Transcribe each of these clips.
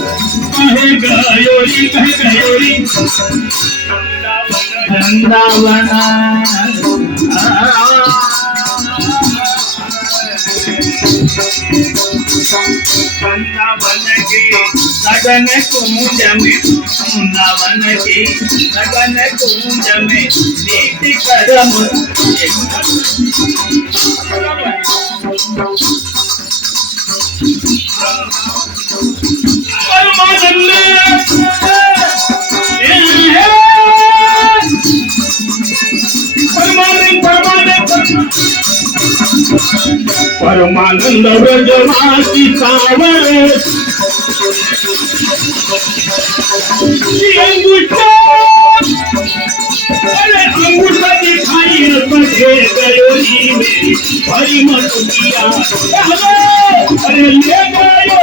कहे गयोरी वृंदावन वृंदावन के लगन कुंज में वृंदावन के लगन कुंज में नीति करम परमानंद ब्रजवासी सावर अंगूठा दिखाई बजे गयोरी मेरी हरी मटुकिया अरे ले गयो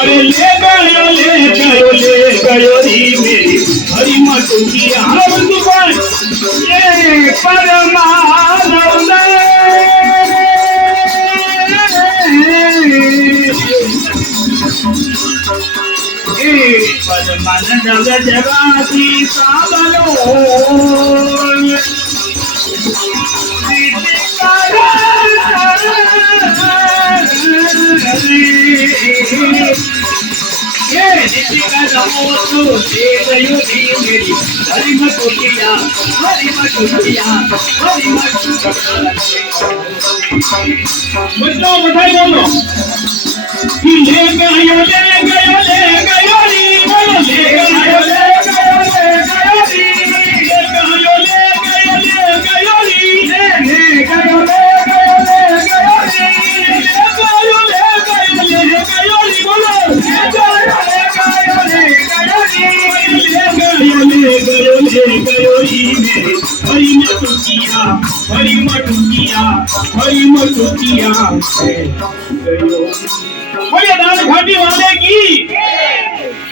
अरे ले गयो री मेरी हरी मटुकिया दुकान ये परमानंद परमानंद ब्रजवासी सावलो हरी मटुकिया बताओ बताइए बोलो कि ले गयो री बोलो ले गयो हरी मटुकिया बोलिए दाल घाटी वाले की